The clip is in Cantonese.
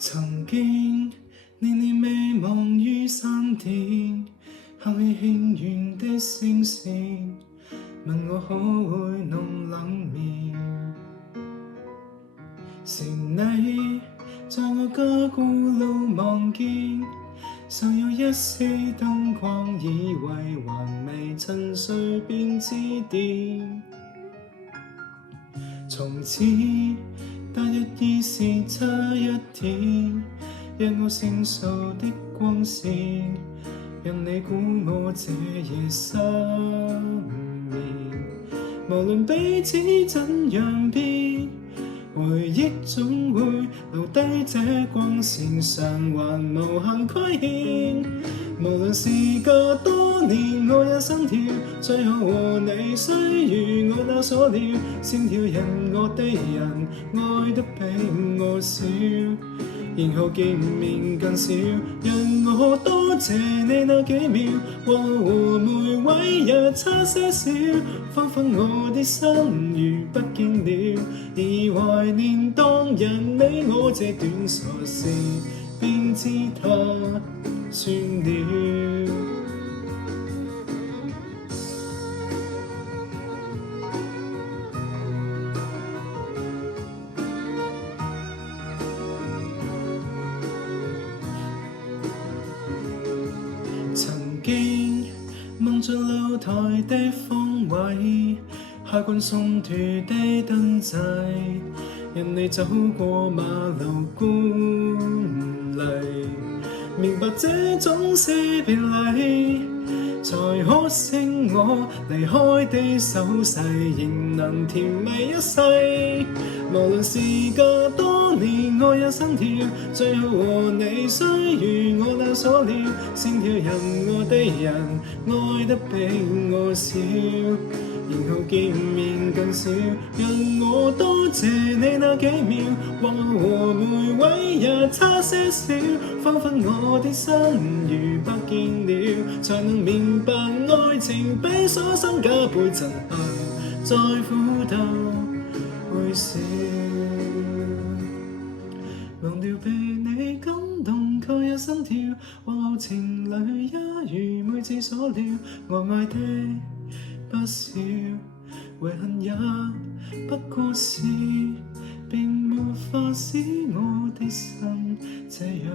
曾經念念未忘於山巔，哼起輕遠的聲線，問我可會弄冷面。是你在我家故路望見，尚有一絲燈光，以為還未趁睡便致電。從此大約已是差一天，讓我勝訴的光線，讓你估我這夜失眠。無論彼此怎樣變，回憶總會留低這光線，償還無限虧欠。無論時隔多年，我也心跳，最後和你雖如我那所料，先挑引我的人愛得比我少，然後見面更少。讓我多謝你那幾秒，往後和每位也差些少，仿佛我的心如不見了，而懷念當日你我這段傻事，便知它算了。曾經望着露台的方位，下棍送脱的燈掣，任你走過馬路觀禮，明白這種些別離，才可惜我離開的手勢，仍能甜蜜一世。無論時隔多年，我也心跳，最後和你雖如我那所料，先挑引我的人愛得比我少，然後見面更少。讓我多謝你那幾秒，往後和每位也差些少，仿佛我的心如不見了，才能明白愛情比所生加倍震撼，再苦鬥會少。忘掉被你感動，卻也心跳，往後情侶也如每次所料，我愛的不少，遺憾也不過是，便沒法使我的心這樣